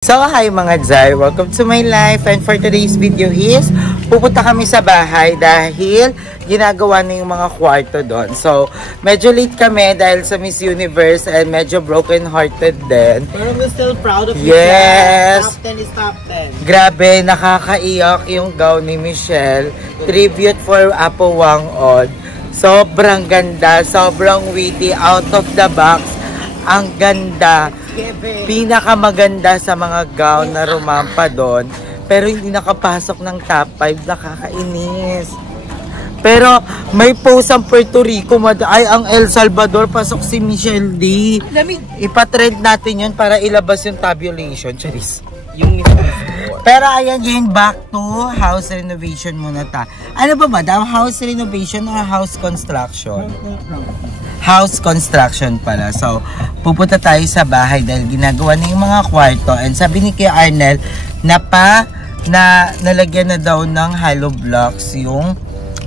So, hi mga Zay! Welcome to my life, and for today's video is pupunta kami sa bahay dahil ginagawa na yung mga kwarto doon. So, medyo late kami dahil sa Miss Universe and medyo broken hearted din. Pero we're still proud of you. Yes! Top 10 is top 10. Grabe, nakakaiyak yung gown ni Michelle. Tribute for Apo Wang Od. Sobrang ganda, sobrang witty, out of the box. Ang ganda. Pinakamaganda sa mga gown na rumampa doon. Pero hindi nakapasok ng top 5. Nakakainis. Pero may post ang Puerto Rico. Ay, ang El Salvador. Pasok si Michelle D. Ipatrend natin yun para ilabas yung tabulation. Charis. Pero ayan yun, back to house renovation muna ta. Ano ba madam? House renovation or house construction? House construction pala. So, pupunta tayo sa bahay dahil ginagawa na yung mga kwarto. And sabi ni Kuya Arnel, nalagyan na daw ng hollow blocks yung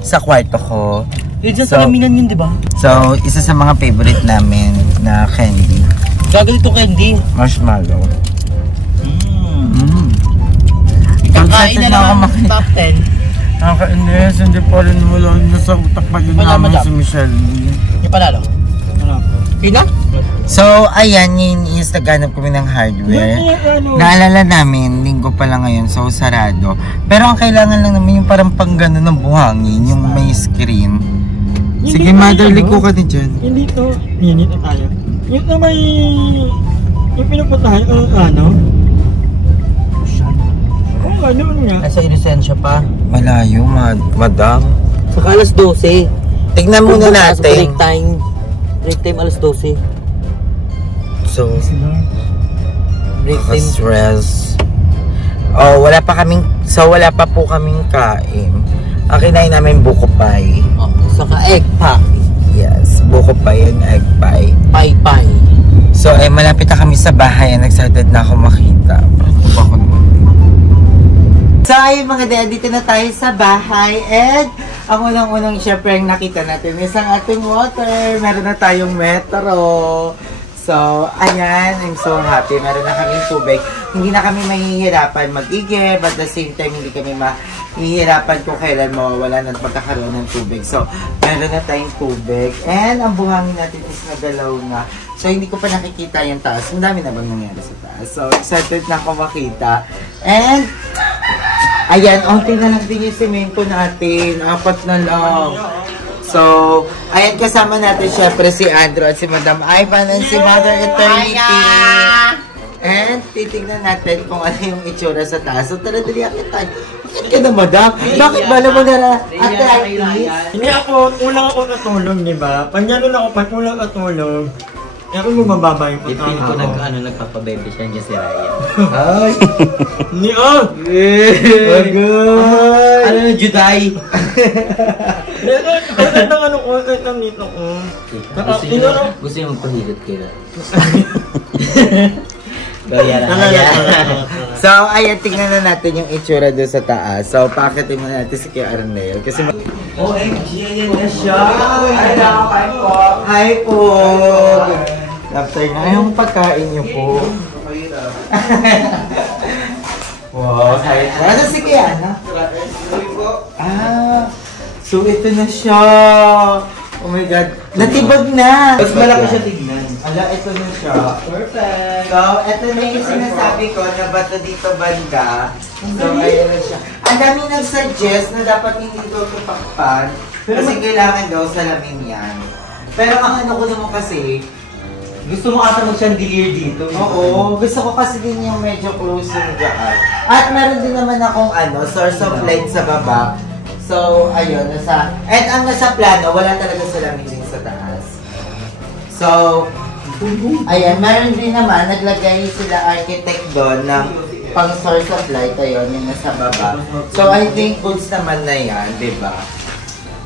sa kwarto ko. Yung sa laminan yun, di ba? So, isa sa mga favorite namin na candy. Gaganito candy. Marshmallow. Kakain na naman top 10. Nakakainis, hindi pa rin wala na sa utak pa din namin si Michelle. Yung panalo? Pina? So, ayan, yun is naghanap kami ng hardware. Naalala namin, linggo pa lang ngayon, so sarado. Pero ang kailangan lang naman yung parang panggano ng buhangin, yung may screen. Sige, mother, liko ka din dyan. Hindi to, yan dito tayo. Yung na may, yung pinupuntahan, ano? Oo, ano nga. Nasa Inosensya pa. Malayo, madam. Saka alas 12. Tignan muna natin. Break time alas 12. So, Break time. stress. Oh, wala pa po kaming kain. Ang kinain namin buko pie. Oh, saka egg pie. Yes, buko pie and egg pie. Pie. So, malapit na kami sa bahay and excited na ako makita. So, ayun mga dad, dito na tayo sa bahay and ang unang-unang syempre ang nakita natin is ang ating water. Meron na tayong metro. So, ayan, I'm so happy. Meron na kaming tubig. Hindi na kami mahihirapan mag-igib, but at the same time, hindi kami mahihirapan kung kailan mawawala ng pagkakaroon ng tubig. So, meron na tayong tubig. And ang buhangin natin is nagalaw na. So, hindi ko pa nakikita yung taas. Ang dami na bang nangyari sa taas. So, excited na ako makita. And, ayan, onti na lang din yung semento natin. 4 na lang. So, ayan, kasama natin syempre si Andrew at si Madam Ivan and si Mother Eternity. And titignan natin kung ano yung itsura sa taas. So, tara, dali akit tayo. Bakit ka na, Madam? Bakit ba naman na arthritis? Hindi ako, kulang ako natulog, di ba? Panyalo na ako, pag kulang natulog. Ako bumababa yung Ipin ko nagpapabebe siya niya si Ryan. Ay! Hindi oh! Agad! Ano na, Juday? Ano ko, ang nito ko. Gusto niyo magpahilot kayo. Gaya na. So, ayan, tingnan na natin yung itsura doon sa taas. So, pakitin mo natin si Kuya Arnel. Kasi OMG, ayan na siya! Hi po! Hi po! After na yung pagkain niyo po. Wow, hi po. Ano si Kuya Ana? So ito na siya. Oh my God. Natibag na. Mas malaki siya tignan. Ala, ito na siya. Perfect. So, ito na yung sinasabi ko na bato dito banda. So, ayun na siya. Ang dami nag-suggest na dapat hindi daw tupakpan. Kasi kailangan daw salamin yan. Pero ang ano ko naman kasi, Gusto mo ata mag-chandelier dito. oo, gusto ko kasi din yung medyo close yung dyan. At meron din naman akong source of light sa baba. So, ayun, and ang nasa plano, wala talaga salamin din sa taas. So, ayan, meron din naman, naglagay sila architect doon ng pang source of light, ayun, yung nasa baba. So, I think goods naman na yan, di ba?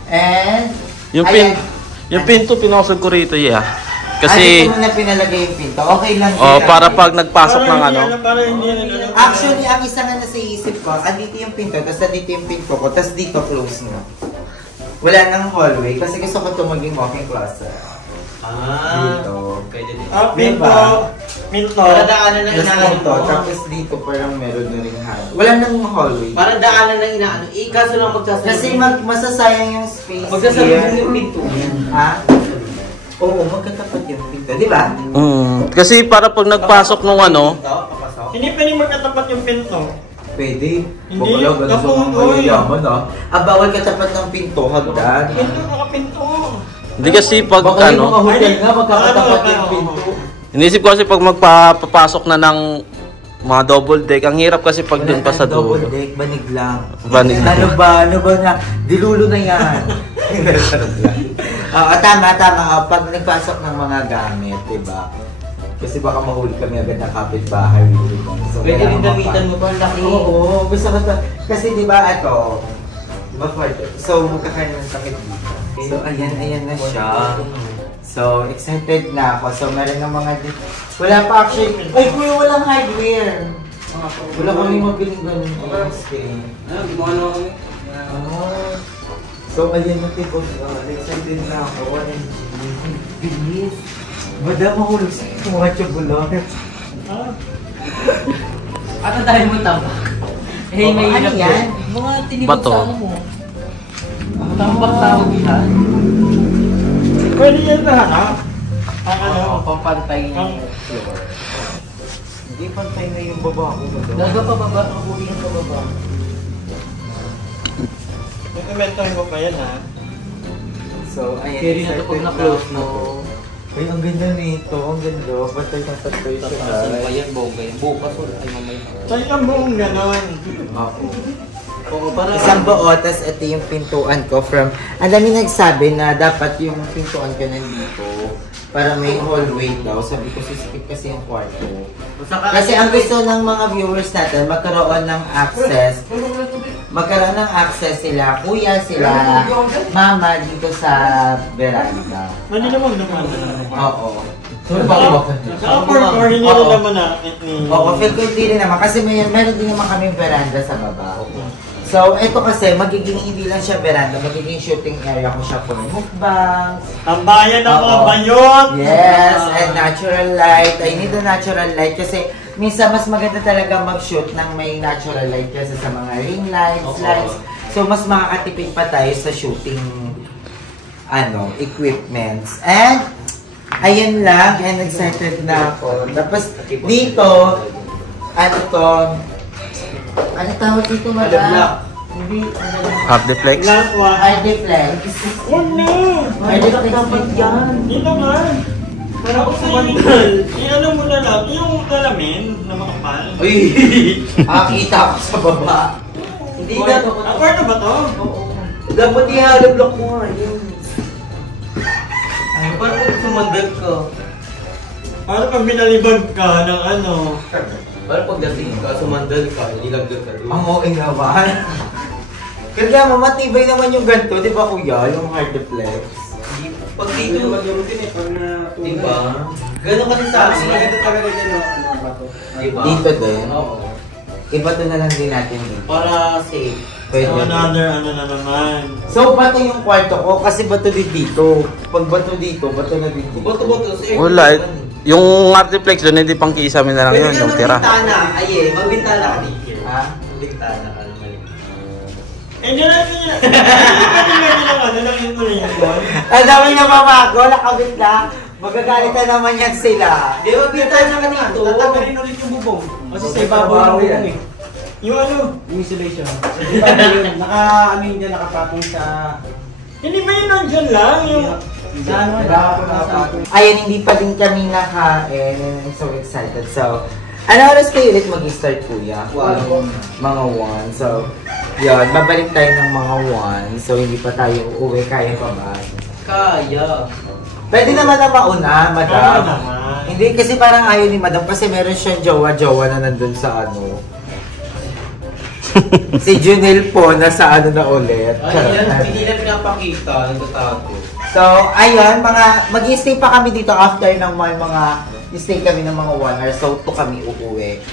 And, yung pinto pinasok ko rito, yeah. Kasi mo na pinalagay yung pinto. Okay lang. Oh, para pag nagpasok ng ano. Actually, ang isa nga nasa isip ko, andito yung pinto, tapos andito yung pinto ko, tapos dito close mo. Wala nang hallway kasi gusto ko ito maging walking closet. Ah, dito. pwede din. Pinto. Pinto. Para daanan ng Tapos inaano dito, mo. tapos dito parang meron na ring hallway. Wala nang hallway. Para daanan ng inaano. Kaso lang pagsasabi. Kasi masasayang yung space Pagsasabi here. mo yung pinto. Ha? Oo, magkatapat yung pinto, di ba? Kasi para pag nagpasok nung ano, Papasok. Hindi pwede magkatapat yung pinto. Pwede. Hindi, Bakalaw, ganun sa mga kapunoy. mayayaman bawal katapat ng pinto, hagdan. Pinto, nakapinto. hindi kasi pag Baka yung mga ano, hotel nga, magkakatapat Ano, yung ano, pinto. inisip ko kasi pag magpapasok na ng mga double deck, ang hirap kasi pag dun pa sa Double dulo. deck, banig lang. Banig lang. Ano ba na, dilulo na yan. Tama. Pag nagpasok ng mga gamit, diba? Kasi baka mahuli kami agad ng kapitbahay. So, Pwede rin kailangan gamitan mo pa. Laki. Oo, gusto ko to. Kasi diba ito, diba so magkakaroon ng sakit dito. So ayan na siya. So excited na ako. So meron ng mga wala pa actually. Ay kuya, walang hardware. Wala kami mabiling ganun. Ano kami? So ayan na tipo. Excited na ako. Bilis. Madam, mahulog sa mga chocolate. Ano dahil mo tabak? Eh, may Ano yan? Mga tinibok Bato. sa ano mo. Tambak tawag yan. Pwede yan lahat. Ang ano, Pampantay Ang- yung floor. Hindi pantay na yung baba ko. Daga pa baba, ang huli yung pababa. documentary mo pa yan ha. So, ayan. Carry na to pag excited na-close ako. na to. Ay, ang ganda nito. Ang ganda. Patay ng patay siya. Tapos pa yan, bogay. Bukas wala ay mamay. Saan yung buong ganon? Oo. Oo, para Isang buo, tas ito yung pintuan ko from... Ang dami nagsabi na dapat yung pintuan ko nandito para may hallway daw. Sabi ko, sisikip kasi yung kwarto. Kasi ang gusto ng mga viewers natin, magkaroon ng access. Magkaroon ng access sila, kuya, sila, mama dito sa veranda. Mali naman naman. Oo. Saka for hindi Oo. rin naman na. Oo, feel ko hindi rin naman. Kasi meron din naman kami veranda sa baba. So, ito kasi, magiging hindi lang siya veranda, magiging shooting area ko siya for mukbangs. Tambayan ng mga Oo. bayot! Yes, and natural light. I need the natural light kasi minsan mas maganda talaga mag-shoot ng may natural light kasi sa mga ring lights, Oo. lights. So, mas makakatipid pa tayo sa shooting equipments. And, ayan lang, and excited na ako. Tapos, dito, ano tawag dito, Block. madam? Hindi, Half deflex. Last one. Hardiflex. Huwag na! Hardiflex dapat yan. Hindi naman. Para ako sa mandal. I-ano mo na lang, yung salamin na makapal. Uy! Kita ko sa baba. Hindi na. Kwarto ba to? Dapat i-hollow block mo nga yun. Ay, parang kung sumandal ka. Para pag binalibag ka ng ano. Parang pagdating ka, sumandal ka, ilagdag ka doon. Ang OA naman. Kaya matibay naman yung ganito, di ba kuya? Yung hardiflex. Pag dito, diba? Gano'n kasi sa akin. Diba? Dito din. Oo. Iba to na lang din natin dito. Para safe. Pwede. So another ano na naman. So, bato yung kwarto ko kasi bato din dito. Pag bato dito, bato na din dito. Bato-bato. Wala. Yung Artiflex doon, hindi pang kisame na lang yun, yung tira. magbintana. Ay eh, magbintana ka dito. Ha? Magbintana ka naman. Eh, dyan lang yun. Pwede nga nilang ano, lang yun ulit yun. Ang dami na mamago, nakabit na. Magagalit na naman yan sila. Di ba, bintana ka dito? Tatanggalin ulit yung bubong. Kasi sa ibabaw ng bubong eh. Yung ano? Yung insulation. Naka-amin dyan, nakapatong sa... Hindi ba yun nandyan lang? Yung... Sa ano, nakapatong. Ayan, hindi pa din kami nakain. I'm so excited. So, ano oras kayo ulit mag-start, kuya? Mga 1. So, yun, babalik tayo ng mga 1. So, hindi pa tayo uuwi. Kaya pa ba? Kaya. Pwede naman na mauna, madam. Kaya naman. Hindi, kasi parang ayaw ni madam. Kasi meron siyang jowa-jowa na nandun sa ano. Si Junel po, nasa ano na ulit. Ay, yan, hindi na pinapakita. Nagtatago. So, ayun, mag-i-stay pa kami dito after ng mga stay kami ng mga 1 hour. So, 2 kami uuwi.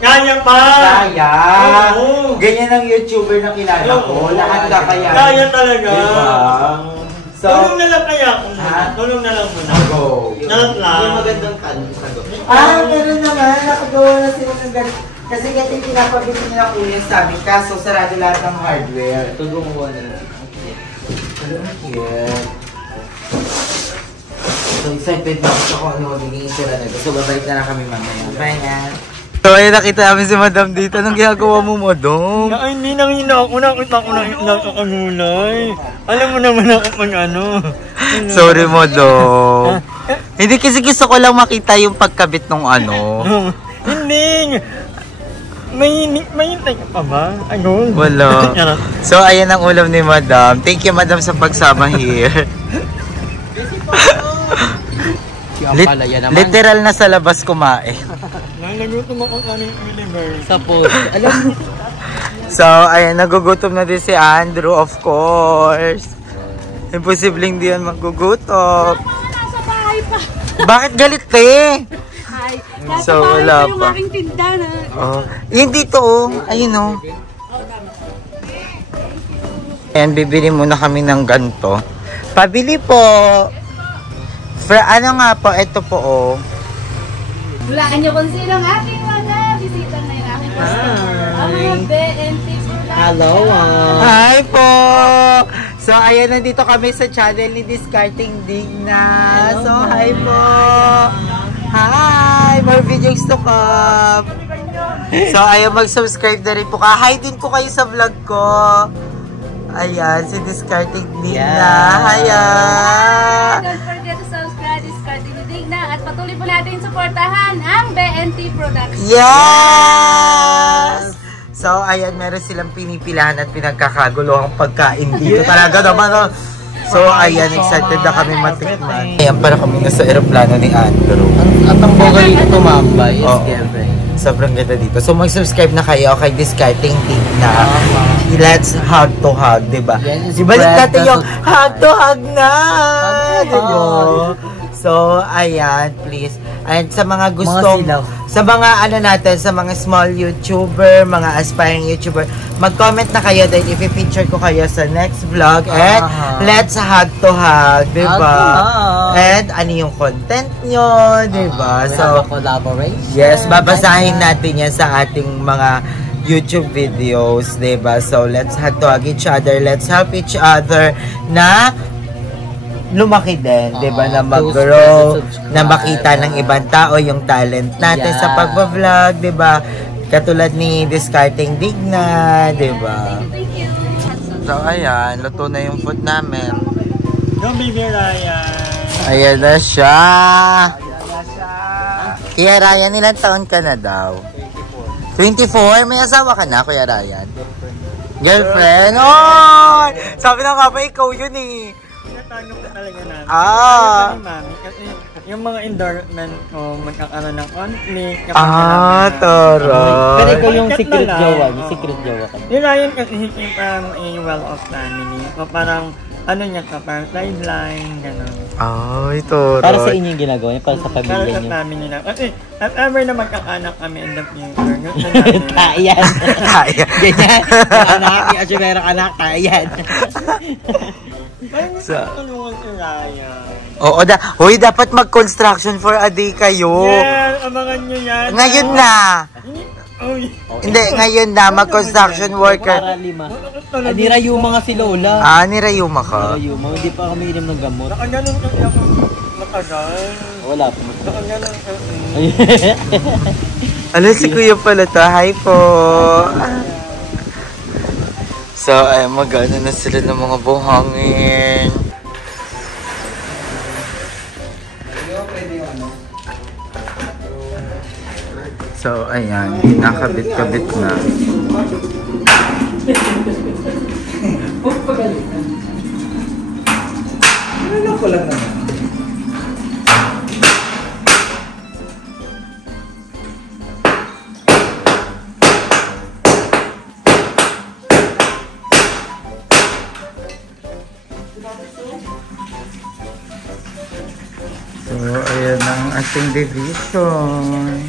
Kaya pa! Kaya! Oo. Ganyan ang YouTuber na kilala ko. Oo. Lahat kakaya. Kaya talaga. Diba? So, Tulong na lang kaya ako muna. Ha? Tulong na lang muna. go. Lahat lang. Yung magandang kago. Meron naman. Nakagawa na sila ng ganito. Kasi ganito pinapabili nila kuya sa amin. Kaso sarado lahat ng hardware. Ito gumawa na lang. Alam mo, cute. So excited na ako kung ano magiging isura na ito. So babalik na lang kami mamaya. Bye na. So ayun, nakita namin si Madam dito. Anong ginagawa mo, Madam? Ay, hindi nangina ako. Nakita ko na nakakagulay. Alam mo naman ako pag ano. Sorry, Madam. Hindi kasi gusto ko lang makita yung pagkabit ng ano. Hindi. May hintay ka pa ba? Ayun. Wala. So ayan ang ulam ni Madam. Thank you, Madam, sa pagsama here. Literal na sa labas kumain. Nalagutom ako sa aming universe. Sa post. Alam mo, So, ayan, nagugutom na din si Andrew, of course. Imposibleng di yan magugutom. Nasa bahay pa. Bakit galit, te? Ay, nasa So, bahay wala pa yung pa. aking tinda na. Oh. Yun dito, oh. Ayun, oh. Ayan, bibili muna kami ng ganito. Pabili po. Ano nga po, ito po, oh. Hulaan niyo kung sino ang ating mga bisita na yung aking customer. Ang mga BNT Production. hello Hi po! So, ayan, nandito kami sa channel ni Discarding Digna. So, hi po! Hi! More videos to come! So, ayan, mag-subscribe na rin po ka. Hi din po kayo sa vlog ko. Ayan, si Discarding Digna. Ayan! Don't forget to subscribe, Discarding Digna. At patuloy po natin supportahan ang BNT Production. Yes! So, ayan, meron silang pinipilahan at pinagkakagulo ang pagkain dito. Talaga naman, oh. So, ayan, excited na kami matikman. Ayan, para kami nasa aeroplano ni Andrew. At ang bogal dito tumambay is Oo. girlfriend. Sobrang ganda dito. So, mag-subscribe na kayo kay Discarding Digna. Let's hug to hug, diba? Yes, Ibalik spread natin the- yung hug to hug na! Hug to Diba? hug. So, ayan, please. And sa mga gusto, silaw. sa mga ano natin, sa mga small YouTuber, mga aspiring YouTuber, mag-comment na kayo dahil i-feature ko kayo sa next vlog. And let's hug to hug, diba? Hug to hug. And ano yung content nyo, diba? So, collaboration. yes, babasahin natin yan sa ating mga YouTube videos, diba? So, let's hug to hug each other. Let's help each other na lumaki din, diba? Na mag-grow, na makita ng ibang tao yung talent natin sa pagbablog, diba? Katulad ni Discarding Digna, diba? Thank you. So, ayan, luto na yung food namin. Go, baby Ryan. Ayan na siya. Kuya Ryan, ilang taon ka na daw? 24. May asawa ka na, Kuya Ryan? Girlfriend? Oh! Sabi na nga pa, ikaw yun eh. Natanong ko talaga namin. Ah. Ayaw pa ni Mami kasi yung mga endorsement ko magkakaroon ng conflict. Toro. Pero ikaw yung Bakit secret na lang? jowa. Yung secret jowa ka. Yung Ryan kasi hindi parang a well-off family. O parang ano niya ka, parang sideline, gano'n. Ay, Toro. Para sa inyo yung ginagawa niya, para sa Para pamilya sa niyo. family na. Kasi if ever na magkakanak kami in the future, gusto namin. Tayan. Kaya. Ganyan. Yung anak, yung asumero anak, tayan. Parang gusto Sa- ko tulungan si Ryan. Oo, Hoy, dapat mag-construction for a day kayo. Yeah, abangan nyo yan. Ngayon na. Uy. Hindi, ngayon na. Mag-construction worker. Para 5. Nirayuma nga si Lola. Nirayuma ka. Nirayuma. Hindi pa kami inom ng gamot. Nakaganon kasi ako matagal. Wala pa. Nakaganon kasi. Ano si Kuya pala to? Hi po. So, ay mag-ano na sila ng mga buhangin. So, ayan. Nakabit-kabit na. So, ayan ang ating division.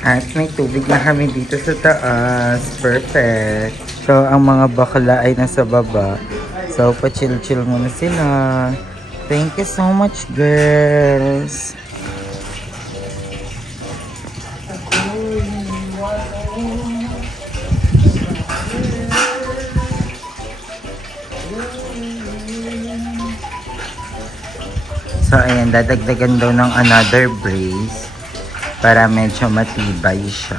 At may tubig na kami dito sa taas. Perfect. So, ang mga bakla ay nasa baba. So, pa-chill-chill muna sila. Thank you so much, girls. So, ayan, dadagdagan daw ng another brace para medyo matibay siya.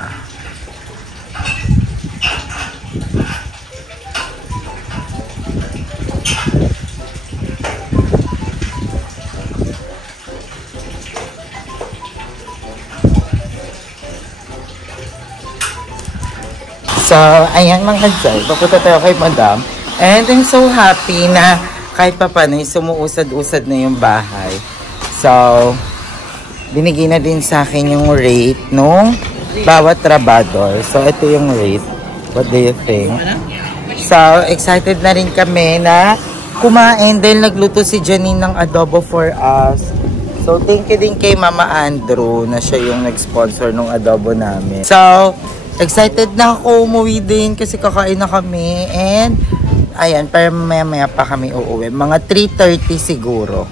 So, ayan mga Jai, papunta tayo kay Madam. And I'm so happy na kahit pa paano, sumuusad-usad na yung bahay. So, binigay na din sa akin yung rate nung bawat trabador. So, ito yung rate. What do you think? So, excited na rin kami na kumain dahil nagluto si Janine ng adobo for us. So, thank you din kay Mama Andrew na siya yung nag-sponsor ng adobo namin. So, excited na ako umuwi din kasi kakain na kami. And, ayan, para maya-maya pa kami uuwi. Mga 3:30 siguro.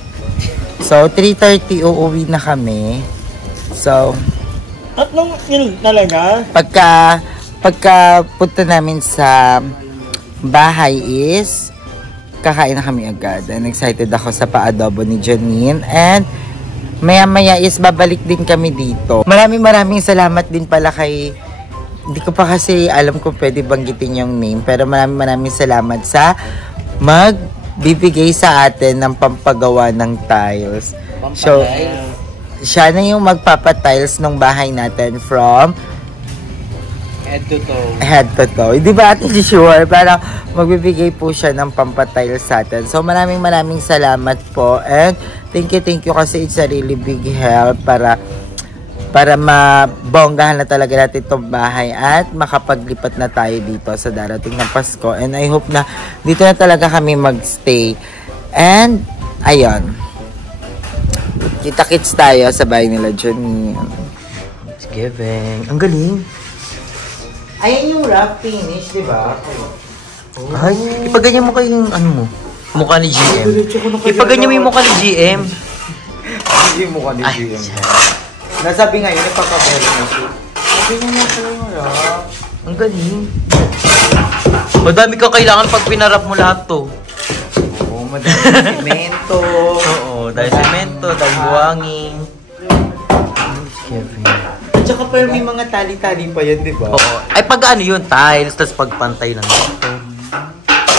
So, 3:30 uuwi na kami. So, Tatlong yun talaga? pagka punta namin sa bahay is, kakain na kami agad. And excited ako sa pa-adobo ni Janine. And, maya-maya is babalik din kami dito. Maraming salamat din pala kay... Hindi ko pa kasi alam kung pwede banggitin yung name. Pero maraming salamat sa magbibigay sa atin ng pampagawa ng tiles. So, siya na yung magpapatiles ng bahay natin from Head to toe. head to toe. Hindi ba atin sure? Parang magbibigay po siya ng pampatiles sa atin. So, maraming salamat po. And thank you kasi it's a really big help para mabonggahan na talaga natin itong bahay at makapaglipat na tayo dito sa darating na Pasko. And I hope na dito na talaga kami magstay. And, ayun. Kita-kits tayo sa bahay nila Janine. It's giving. Ang galing. Ayan yung rough finish, di ba? Ay, ipaganyan mo kayong ano mo. Mukha ni GM. Ipaganyan mo yung mukha ni GM. Hindi mo ka ni GM. Nasabi nga yun, ipakabero na siya. Sabi niya na pala yung rough. Ang galing. Madami ka kailangan pag pinarap mo lahat to. Oo, madami semento. Oo, dahil semento, dahil buhangin. At saka pero may mga tali-tali pa yan, di ba? Oo. Ay, pag ano yun, tiles, tas pagpantay lang ito.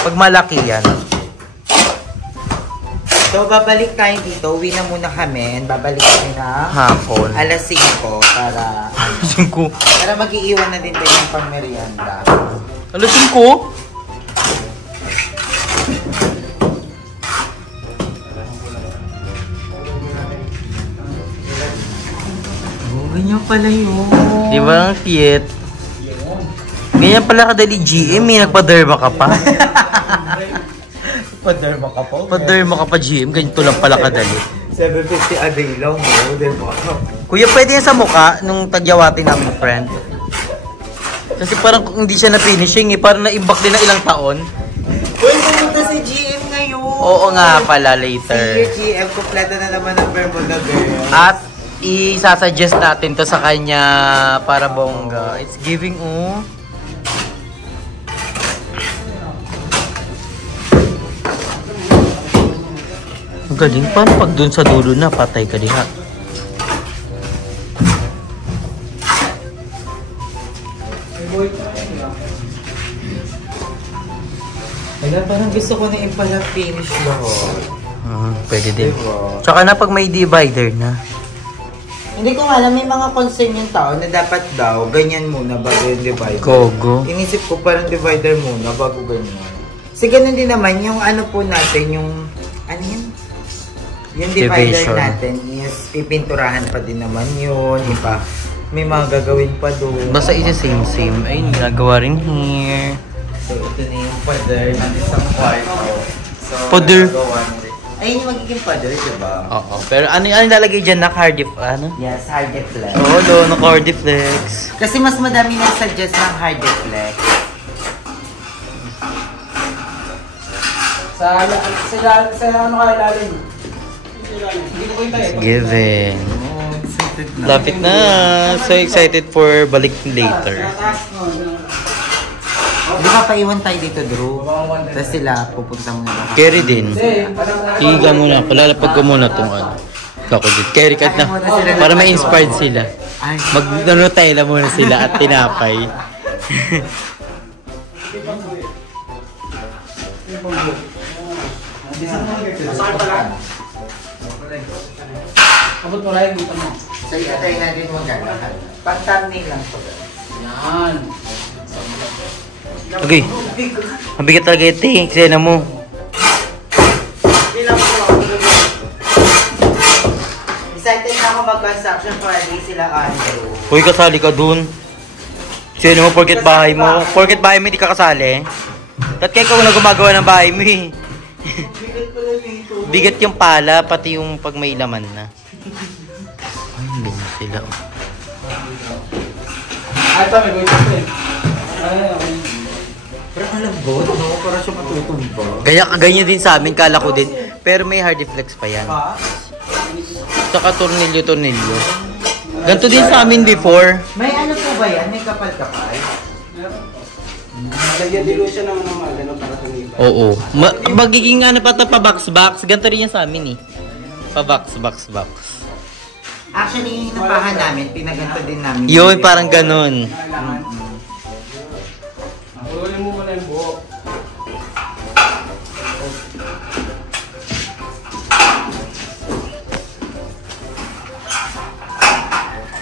Pag malaki yan. So, babalik tayo dito. Uwi na muna kami. And babalik kami na Hapon. alas 5 para para mag-iiwan na din tayo ng pang-merienda. Alas 5? Ganyan pala yun. Di ba ang cute? Ganyan pala kadali GM, may nagpa-derma ka pa. Paderma ka po. Pa-derma ka pa GM, ganito lang pala kadali. 750 a day lang mo, di ba? Kuya, pwede yan sa mukha nung tagyawati namin friend. Kasi parang kung hindi siya na-finishing parang na-imbak din na ilang taon. Uy, pumunta si GM ngayon. Oo nga pala, later. Si GM, kompleto na naman ang Bermuda girl. At isasuggest natin to sa kanya para bongga. It's giving, oh. Ang galing. Paano pag dun sa dulo na, patay ka diha? Wala, parang gusto ko na impala finish lahat. Pwede din. Diba? Tsaka na pag may divider na. Hindi ko alam, may mga concern yung tao na dapat daw, ganyan muna bago yung divider. Gogo. Inisip ko parang divider muna bago ganyan. Kasi ganun din naman, yung ano po natin, yung, ano yun? Yung divider Division. natin is, pipinturahan pa din naman yun, iba. May mga gagawin pa doon. Basta isa same. Ayun, ginagawa rin here. So, ito na yung pader ng isang kwarto. So, Pader? nagagawa na rin. Ayun yung magiging pader, diba? Oo. Pero ano lalagay dyan? Ano? Yes, Hardiflex. Oo, naka-Hardiflex. Kasi mas madami na suggest ng Hardiflex. Sa ano ka ilalim? Hindi ko kita eh. Giving. Oh, excited na. Lapit na. So excited for balik later. Di ba paiwan tayo dito, Drew? Tapos sila pupunta muna. Carry din. Higa muna. Palalapag ko muna itong ano. Kako din. Carry cut na. Para ma-inspired sila. Ay, Mag-nutella muna sila at tinapay. Abot mo lang dito mo. so i-try natin maglalakad. Pag-thumbnail lang to. Yan. Okay. Mabigat talaga ito eh. Eksena mo. Excited na ako mag-construction party sila, Andrew. Uy, kasali ka dun. Eksena mo, porket bahay mo. Porket bahay mo, hindi ka kasali. Ba't kayo ikaw na gumagawa ng bahay mo eh. Bigat yung pala, pati yung pag may laman na. Ay, hindi na sila. Ito, may gawin ko eh. Pero alam mo, no? Para siya matutumba. Ganyan din sa amin, kala ko din. Pero may Hardiflex pa yan. Saka tornilyo. Ganito din sa amin before. May ano po ba yan? May kapal-kapal? Lagyan din siya ng mga para tumiba. Oo. Magiging ano pa ito, pa-box-box. Ganito rin yan sa amin eh. Pa-box. Actually, yung napahan namin, pinaganto din namin. Yun, parang ganun. Pululin mo muna yung buhok.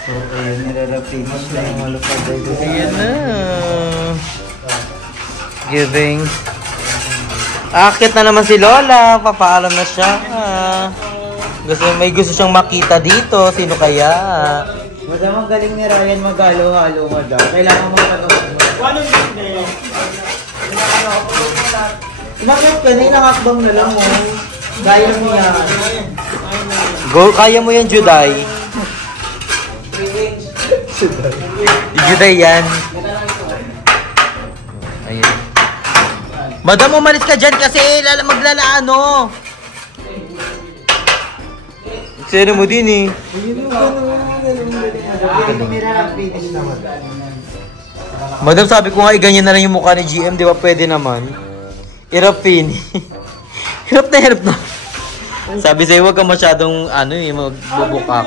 So, ayun, nilala-finish na yung malupad. Ayan na. Giving. Akit na naman si Lola. Papaalam na siya. May gusto siyang makita dito. Sino kaya? Madam, ang galing ni Ryan mag-halo-halo mo daw. Kailangan mo tanong mo. Walang hindi. Bakit ka na inakakbang na lang mo? Gaya mo yan. Go, kaya mo yan, Juday. Juday yan. Ayun. Madam, umalis ka dyan kasi maglalaano. Sino mo din eh. Nilala-finish naman. Madam, sabi ko nga, ganyan na lang yung mukha ni GM, di ba? Pwede naman. Hirap pin. Hirap na. Sabi sa'yo, huwag ka masyadong, magbubukak.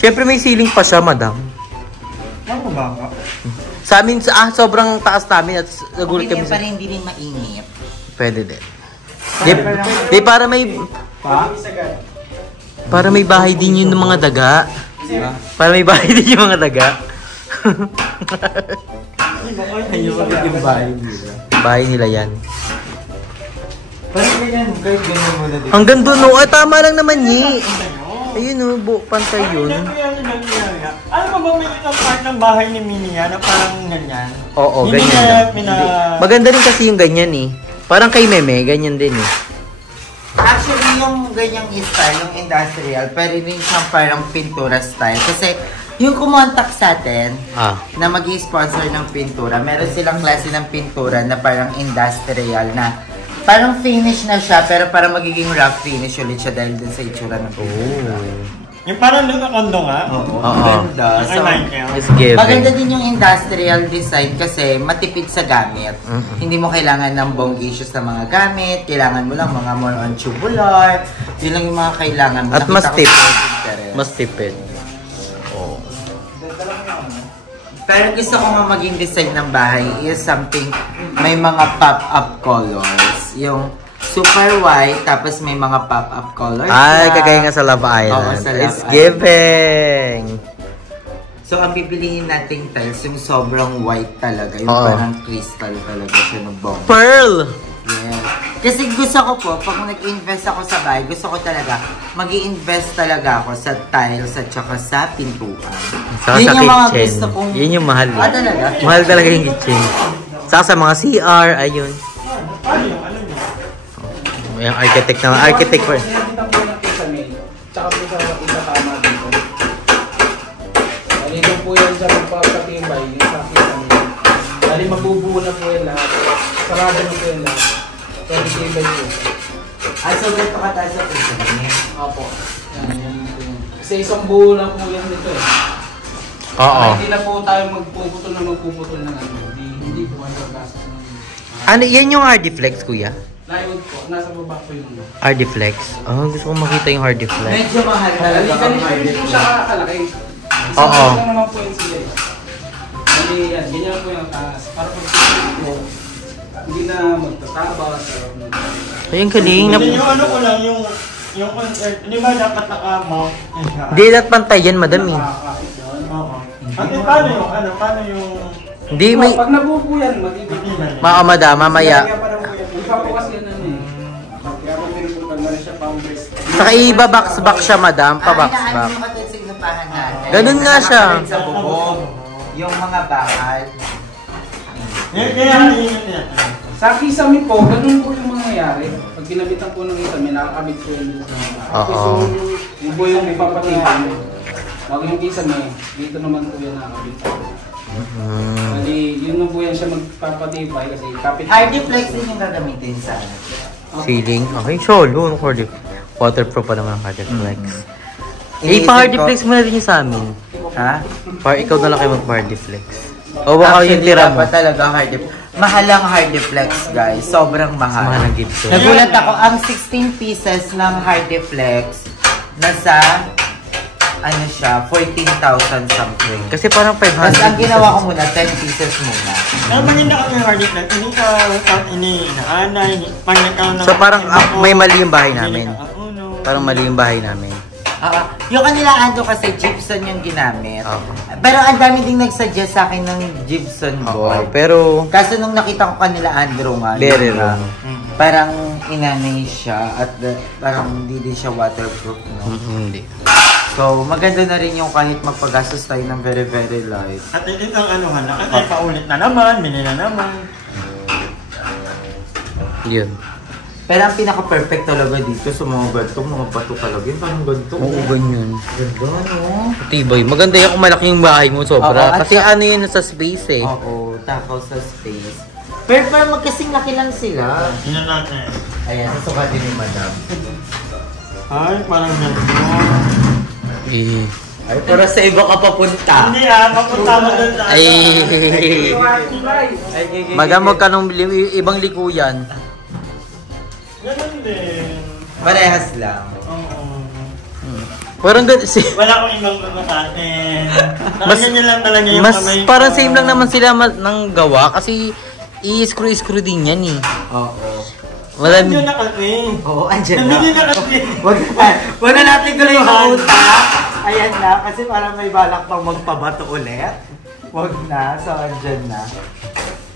Siyempre may ceiling pa siya, madam. Ano ba ka? Sa amin, sobrang taas namin at nagulat kami Pa rin, hindi rin mainit. Pwede din. Di para may... Para may bahay din yun ng mga daga. Para may bahay din yung mga daga. Ayun, magiging bahay nila. Bahay nila yan. Parang ganyan, kahit ganyan mo na din. Hanggang doon, no? Ay, tama lang naman, Yi. Ayun, no? Pantay yun. Alam mo ba may isang part ng bahay ni Minia na parang ganyan? Oo, Hindi ganyan. niya Maganda rin kasi yung ganyan, eh. Parang kay Meme, ganyan din, eh. Actually, yung ganyang style, yung industrial, pero rin siyang parang pintura style. Kasi yung kumontak sa atin, na mag-i-sponsor ng pintura, meron silang klase ng pintura na parang industrial na parang finish na siya, pero parang magiging rough finish ulit siya dahil dun sa itsura ng pintura. Yung parang nakakondo nga? Oo, Oo. ganda. I like it. It's giving. Maganda din yung industrial design kasi matipid sa gamit. Hindi mo kailangan ng bonggacious na mga gamit. Kailangan mo lang mga more on tubular. Yun lang yung mga kailangan mo. At mas Nakita ko tipid. sa Pinterest. Mas tipid. Oo. Pero gusto ko nga maging design ng bahay is something may mga pop-up colors. Yung super white, tapos may mga pop-up colors. Ay, na. kagaya nga sa Love Island. Oo, sa Love It's Island. giving. So, ang bibilihin nating tiles, yung sobrang white talaga. Yung Oo. parang crystal talaga siya ng bong. Pearl! Yes. Kasi gusto ko po, pag nag-invest ako sa bahay, gusto ko talaga, mag-i-invest talaga ako sa tiles at saka sa pintuan. Saka Yun sa yung mga kitchen. gusto kong... Yun yung mahal. Ah, talaga? Mahal talaga yung kitchen. Saka sa mga CR, ayun. Yung architect na, architect pa. Sinabitan po ng kisame. Tsaka po sa itatama dito. Dito po yan sa magpapatibay, yung sa kisame. Dali mabubuo na po yan lahat. Sarado na po yan lahat. So, itibay po. So ganito ka tayo sa kisame. Opo. Yan po yan. Kasi isang buo lang po yan dito eh. Oo. Hindi na po tayo magpuputol ng ano. Hindi po kayo gagastos ng Ano, yan yung Hardiflex, kuya? plywood po. Nasa baba po yung Hardiflex? Oh, gusto ko makita yung Hardiflex. Medyo mahal talaga ang ganito rin po siya kalaki. Oo. Isang lang naman po yung sila eh. Hindi yan, ganyan po yung taas. Para pag po, hindi na magtatabas. Ayun, galing. Hindi yung ano ko lang, yung concert, di ba dapat naka-mount? Hindi lahat pantay yan, madam eh. Nakakakit doon. Oo. At paano yung ano, paano yung... Hindi, may... Pag nabubo yan, magiging. Madam, mamaya. Iba po kasi yan ano eh. Kaya po pinupuntan na rin siya boundaries. Saka iba-box sa madam, pa-box Ano back. yung katigsignapahan natin? Ganun nga siya. Sa bubong. Yung mga bakal. Kaya yun. Sa kisame po, ganun po yung mangyayari. Pag ginabitan po ng kisame, nakakabit po yun dito sa mga. Tapos Oo. yung po yung ipapatipan. Bago yung kisame, dito naman po yan nakakabit. Bali, yun na po yan siya magpapatibay kasi kapit. Hardiflex din yung gagamitin sa ano. Ceiling. Okay, solo. Waterproof pa naman ang Hardiflex. Eh, pa-Hardiflex mo na rin yung sa amin. Ha? Para ikaw na lang kayo mag-Hardiflex. O baka yung tira mo. dapat talaga hardiflex. Mahal ang hardiflex, guys. Sobrang mahal. Mahal ang Gibson. Nagulat ako, ang 16 pieces ng hardiflex nasa ano siya, 14,000 something. Kasi parang 500. Tapos ang ginawa ko muna, 10 pieces muna. Ano ba yung hardiflex? Hindi ka inaanay, pang-account. So parang may mali yung bahay namin. Parang mali yung bahay namin. Yung kanila Ando kasi gypsum yung ginamit. Oo. Pero ang dami ding nagsuggest sa akin ng gypsum board. Pero Kaso nung nakita ko kanila Andrew nga, Very yun wrong. parang inanay siya at parang hindi din siya waterproof. No? hindi. So maganda na rin yung kahit magpagastos tayo ng very very light. At ito ang ano hala, at paulit na naman, mili na naman. Yun. Pero ang pinaka-perfect talaga dito sa mga ganito, mga bato talaga yun, parang ganito. Oo, ganyan. Ganda, no? Tibay. Maganda yan kung malaki yung bahay mo sobra. Oo, at Kasi ano yun sa space eh. Oo, takaw sa space. Pero parang magkasing laki lang sila. Yun natin. Ayan, susukatin ni Madam. Ay, parang ganito. Eh. Ay, pero sa iba ka papunta. Hindi papunta mo doon sa Ay. Madam, wag ka nung ibang likuyan. Ganun din. Parehas lang. Oo. Parang Wala akong ibang pagkakain. Ganyan lang talaga yung mas kamay ko. parang same lang naman sila ng gawa kasi i-screw din yan eh. Oo. Wala Nandiyan na kasi. Oo, andyan na. Nandiyan na kasi. Wag na natin tuloy maunta. Ayan na, kasi parang may balak pang magpabato ulit. Wag na, so andyan na.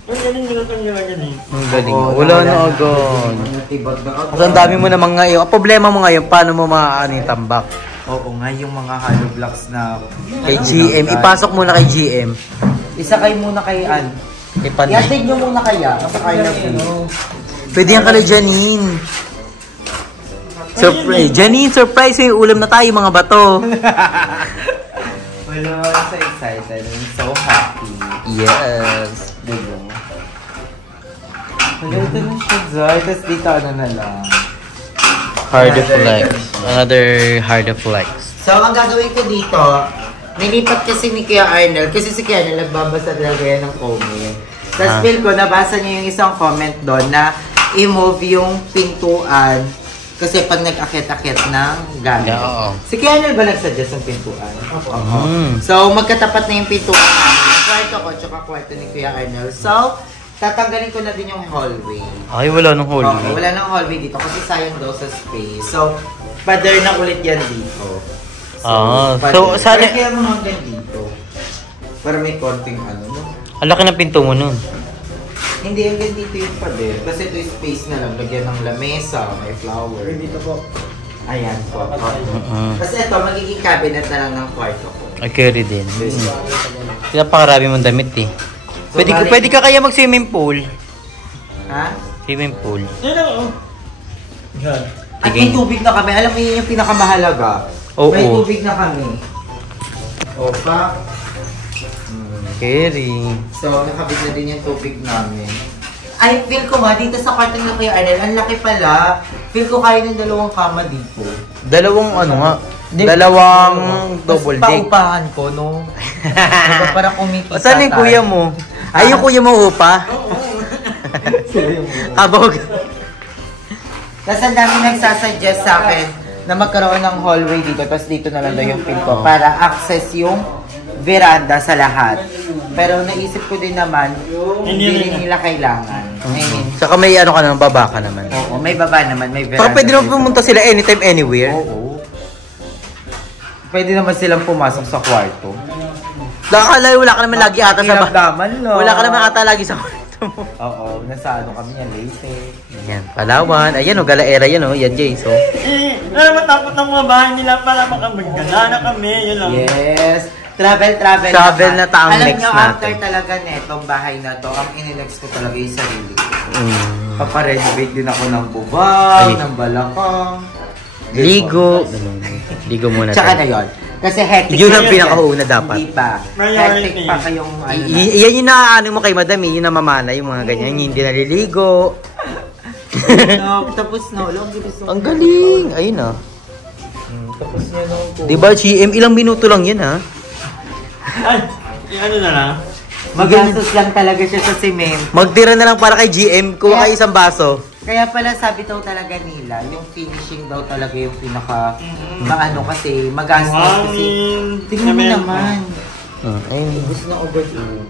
Ang galing nila itong ginagan eh. Ang galing. Oo, Wala na nawala agad. Tibag na agad. Kasi ang dami mo naman ngayon. Ang problema mo ngayon, paano mo maaano yung tambak? Oo nga, yung mga hollow blocks na... Kay GM. Ipasok muna kay GM. Isakay muna kay Ann. Kay Panay. Yatig nyo muna kaya. Masakay na po. Pwede yan kala Janine. Surprise. Janine, surprise. May ulam na tayo mga bato. Well, I'm so excited. I'm so happy. Yes. Diba? Wala, ito na siya, Zay. Tapos dito ano na lang. Hardiflex. Another Hardiflex. So, ang gagawin ko dito, nilipat kasi ni Kuya Arnel, kasi si Kuya Arnel nagbabasa talaga yan ng comment. Tapos feel ko, nabasa niya yung isang comment doon na i-move yung pintuan kasi pag nag-akit-akit ng gamit. Yeah, oo. Si Kuya Arnel ba nagsuggest ng pintuan? Oo. Mm. So, magkatapat na yung pintuan namin. Yung kwarto ko, tsaka kwarto ni Kuya Arnel. So, tatanggalin ko na din yung hallway. Ay, wala nung Oo, hallway. wala nang hallway dito kasi sayang daw sa space. So, pader na ulit yan dito. So, sana... Pero kaya mo hanggang dito. Para may konting ano, no? Ang laki ng pinto mo nun. Hindi, hanggang dito yung pader. Kasi ito yung space na lang. Lagyan ng lamesa, may flower. Dito po. Ayan po. Kasi ito, magiging cabinet na lang ng kwarto ko. I carry din. Napakarami mong damit eh. So, Pwede ka kaya mag-swimming pool? Ha? Swimming pool. Yan lang oh. Yan. At may tubig na kami. Alam mo yun yung pinakamahalaga. Oo. May tubig na kami. Opa. Carry. So, nakabit na din yung tubig namin. Ay, feel ko nga, dito sa kwarto ng Kuya Arnel, ang laki pala. Feel ko kaya ng 2 kama dito. Dalawang ano nga? Dalawang double Mas deck. paupahan ko, no? Diba, para kumikita Saan yung kuya mo? Ay, yung kuya mo upa? Habog. Tapos ang dami nagsasuggest sa akin na magkaroon ng hallway dito, tapos dito na lang daw yung pinto para access yung veranda sa lahat. Pero naisip ko din naman, hindi rin nila kailangan. I mean, Saka may ano ka naman, baba ka naman. oo, may baba naman, may veranda. Saka pwede naman dito. pumunta sila anytime, anywhere. Oo. Pwede naman silang pumasok sa kwarto. Nakakala, wala ka naman lagi ata sa bahay. Iramdaman lang. Wala ka naman ata lagi sa kwarto mo. Oo, nasa ano kami yan, Leyte. Ayan, Palawan. Ayan o, Galaera yan o. Yan guys o. Alam mo, tapos ng mga bahay nila para makapagala na kami. Yun lang. Yes. Travel Travel na ta ang Alam next nyo, natin. after talaga netong bahay na to, ang ininext ko talaga yung sarili ko. Mm. Paparenovate din ako ng bubang, Ay. ng balakang. Ligo. Ligo muna Tsaka na tayo. yun. Kasi hectic. Yun ang pinakauna dapat. Hindi pa. Priority. Hectic pa kayong ano na. Yan yung naaano mo kay madam eh. Yung namamana, yung mga ganyan. Yung hindi naliligo. No, tapos no. Ang galing. Ayun ah. Tapos nyo no. Diba, GM? Ilang minuto lang yan ah. Ay, ano na lang. Magastos lang talaga siya sa cement. Magtira na lang para kay GM. Kuha kayo isang baso. Kaya pala sabi daw talaga nila, yung finishing daw talaga yung pinaka maano kasi magastos kasi. Tingnan mo naman. Ayun. Ubus na overdue.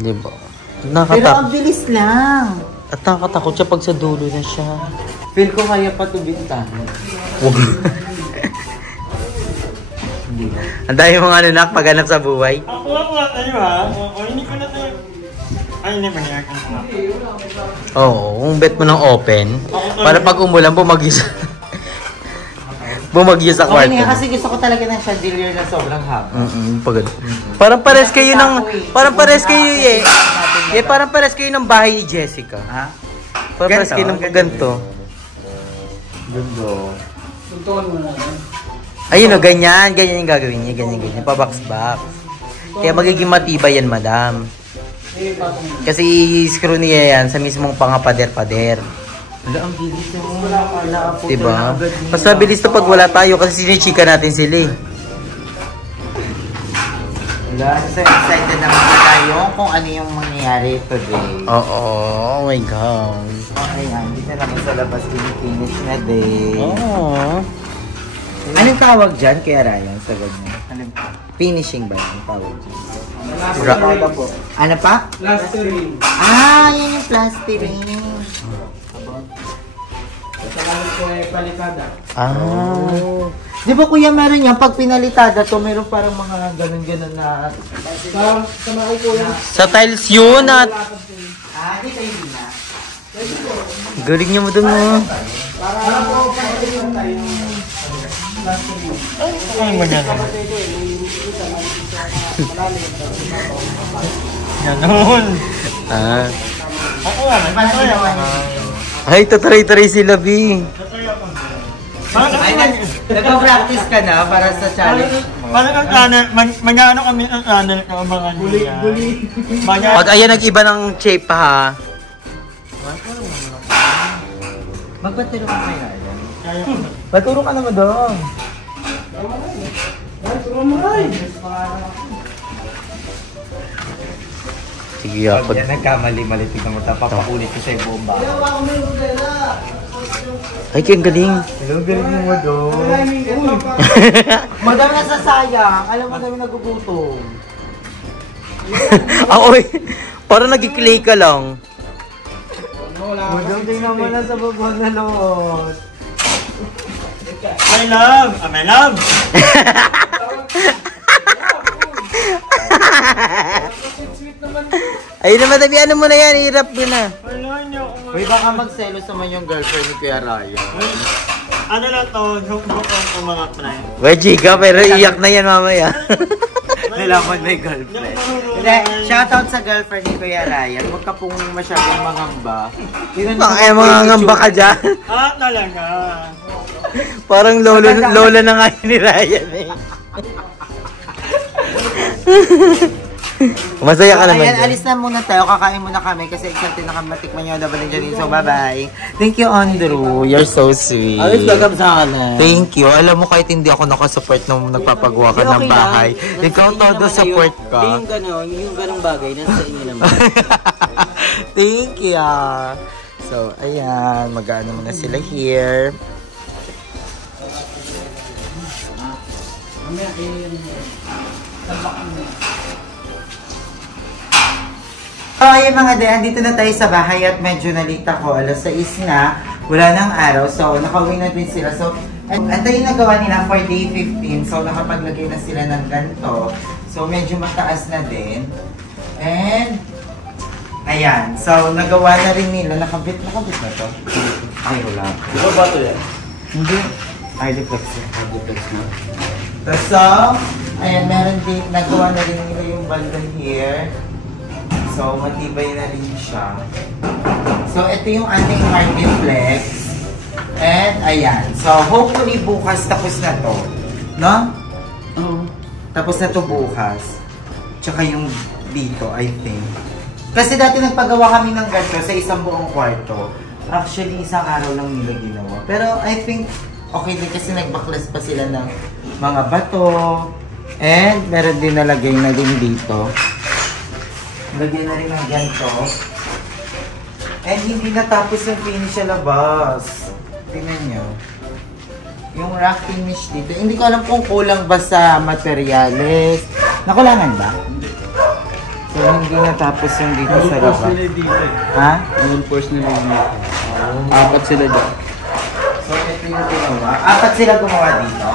Diba? Pero ang Nakakatakot. bilis lang. At nakakatakot siya pag sa dulo na siya. Feel ko kaya pa tubintan. Ang dami mga ano nak, paghanap sa buhay. Ako nga tayo ha. Hindi ko na tayo. Ay, hindi ba niya? Oo, kung bet mo ng open, para pag umulan, bumagyo sa... bumagyo sa Okay kwarto. nga, kasi gusto ko talaga ng chandelier na sobrang haba. Pagod. Parang pares kayo ng... Parang pares kayo eh. Yeah, parang pares kayo ng bahay ni Jessica. Ha? Parang pares kayo ng ganito. Gundo. Tuntukan mo na. Ayun o, ganyan. Ganyan yung gagawin niya. Ganyan. Pabox-box. Kaya magiging matibay yan, madam. Kasi i-screw niya yan sa mismong pangapader-pader. Wala, ang bilis yung wala po. Diba? Mas mabilis to pag wala tayo kasi sinichika natin sila eh. Wala, so excited naman tayo kung ano yung mangyayari today. Oo, oh my God. Okay nga, hindi na naman sa labas finish na day. Oo. Anong tawag dyan kaya Ryan sa ganyan? Finishing ba yung tawag dyan? Ano pa? Plastering. Ah, yan yung plastering. Sa kalit ko ay palitada. Ah. Di ba kuya meron yan? Pag pinalitada to, meron parang mga ganun-ganun na... Sa mga kuya. Sa tiles yun at... Ah, di ba hindi na? Galing niya mo dun mo. Para po palitada tayo. Ay, mo yan. Ganon. Ah. Ako nga, nagpapay ako. Ay, tataray-taray sila, B. Ay, nagpa-practice ka na para sa challenge mo. Parang ang channel, mag-ano kami ang channel ko, mga niya. Pag ayan nag-iba ng shape pa ha. Magpaturo ka kaya yan. Kaya ko. Paturo ka naman doon. Sige, pag... Yan, nagkamali-mali. Tignan mo, papakulit ko sa buong bahay. Ay, kaya galing. Hello, galing mo doon. Madami nasasayang. Alam mo, madami nagugutom. Ako eh. Parang nag-clay ka lang. Madami tingnan mo na sa baba na loot. My love! Ah, my love! Ayun naman, tabi, ano mo na yan? Hirap mo na. Wala niyo ako. Uy, baka magselos naman yung girlfriend ni Kuya Ryan. Ano lang to, joke-joke ang mga friend. Well, Chica, pero iyak na yan mamaya. nalaman may girlfriend. Hindi, shoutout sa girlfriend ni Kuya Ryan. Huwag ka pong masyadong mangamba. Mga ngamba ka dyan. Talaga. Parang lola na nga ni Ryan eh. Masaya ka naman. Ayan, alis na muna tayo. Kakain muna kami kasi excited na kami matikman yung double engineering. So, bye-bye. Thank you, Andrew. You're so sweet. Alis welcome sa akin. Thank you. Alam mo, kahit hindi ako nakasupport nung nagpapagawa ka ng bahay. Ikaw todo support ka. Yung ganong bagay, nasa inyo naman. Thank you. So, ayan. Mag-ano muna sila here. So, ayun mga day, andito na tayo sa bahay at medyo nalita ko. Alas 6 na, wala nang araw. So, nakauwi na din sila. So, ito yung nagawa nila for day 15. So, nakapaglagay na sila ng ganito. So, medyo mataas na din. And, ayan. So, nagawa na rin nila. Nakabit na to? Ay, wala. Ano ba ito yan? Hindi. Ay, deflex yan. Deflex na. So, ayan, meron din, nagawa na rin nila yung bundle here. So, matibay na rin siya. So, ito yung ating hard deflex. And, ayan. So, hopefully bukas tapos na to. No? Oo. Tapos na to bukas. Tsaka yung dito, I think. Kasi dati nagpagawa kami ng ganito sa isang buong kwarto. Actually, isang araw lang nila ginawa. Pero, I think, okay din kasi nagbaklas pa sila ng mga bato. And, meron din nalagay na din dito. Lagyan na rin ng ganito. And hindi natapos yung finish sa labas. Tingnan nyo. Yung rack finish dito. Hindi ko alam kung kulang ba sa materyales. Nakulangan ba? So hindi natapos yung dito sa labas. Ha? Reinforce nila dito. Apat sila dyan. So ito yung ginawa. Apat sila gumawa dito.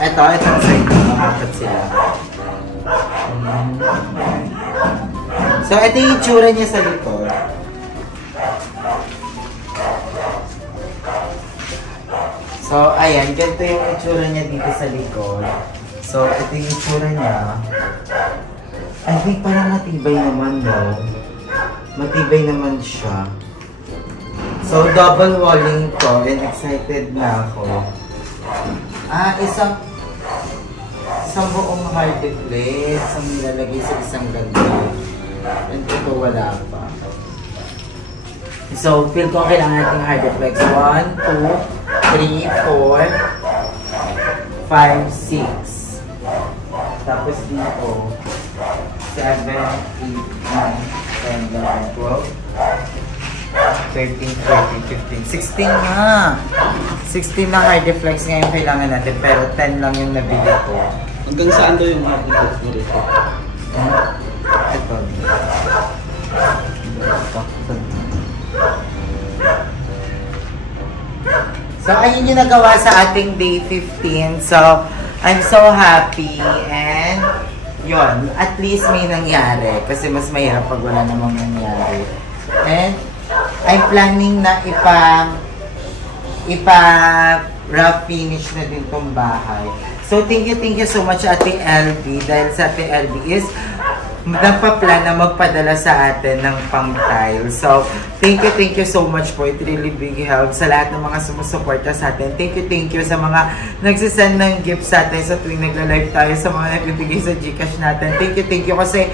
Ito ang side dito. Apat sila. So, ito yung itsura niya sa likod. So, ayan. Ganito yung itsura niya dito sa likod. So, ito yung itsura niya. I think parang matibay naman, no? Matibay naman siya. So, double walling to. And excited na ako. Isang buong hard deflex ang nilalagay sa isang ganito. And ito wala pa. So, feel ko kailangan natin hard deflex. 1, 2, 3, 4, 5, 6. Tapos dito, 7, 8, 9, 10, 11, 12, 13, 14, 15, 16 nga! 16 na hard deflex ngayon kailangan natin, pero 10 lang yung nabili ko. Hanggang saan daw yung hard deflex mo rito? Ito. So, ayun yung nagawa sa ating day 15. So, I'm so happy and yun, at least may nangyari kasi mas mahirap pag wala namang nangyari. And I'm planning na rough finish na din tong bahay. So, thank you so much Ate LB dahil sa Ate LB is nagpa-plan na magpadala sa atin ng pang-tile. So, thank you so much po. It really big help sa lahat ng mga sumusuporta sa atin. Thank you sa mga nagsisend ng gifts sa atin sa tuwing nagla-live tayo, sa mga nagbibigay sa Gcash natin. Thank you kasi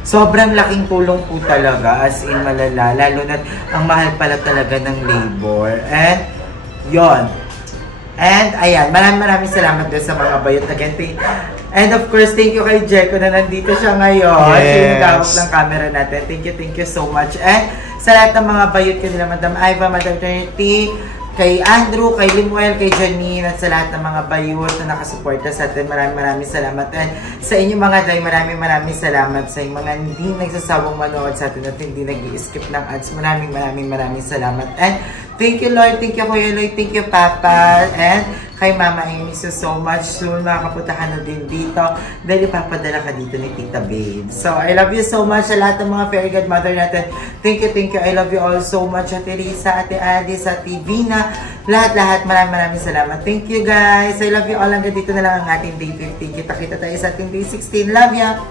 sobrang laking tulong po talaga, as in malala. Lalo na ang mahal pala talaga ng labor. And, yon. And, ayan, maraming salamat din sa mga bayot na ganti. And of course, thank you kay Jericho na nandito siya ngayon. Yes. Yung gawak ng camera natin. Thank you so much. And sa lahat ng mga bayot ko nila, Madam Iva, Madam Trinity, kay Andrew, kay Limuel, kay Janine, at sa lahat ng mga bayot na nakasuporta sa atin, maraming salamat. And sa inyo mga day, maraming salamat sa yung mga hindi nagsasawang manood sa atin at hindi nag-i-skip ng ads. Maraming salamat. And Thank you, Lord. Thank you, Kuya Lloyd. Thank you, Papa. And kay Mama Amy, so much. Soon, makakapunta ka na din dito. Dahil ipapadala ka dito ni Tita Babe. So, I love you so much sa lahat ng mga fairy godmother natin. Thank you, thank you. I love you all so much. Ate Risa, Ate Alice, Ate Vina. Lahat-lahat. Maraming salamat. Thank you, guys. I love you all. Hanggang dito na lang ang ating day 15. Kita-kita tayo sa ating day 16. Love ya.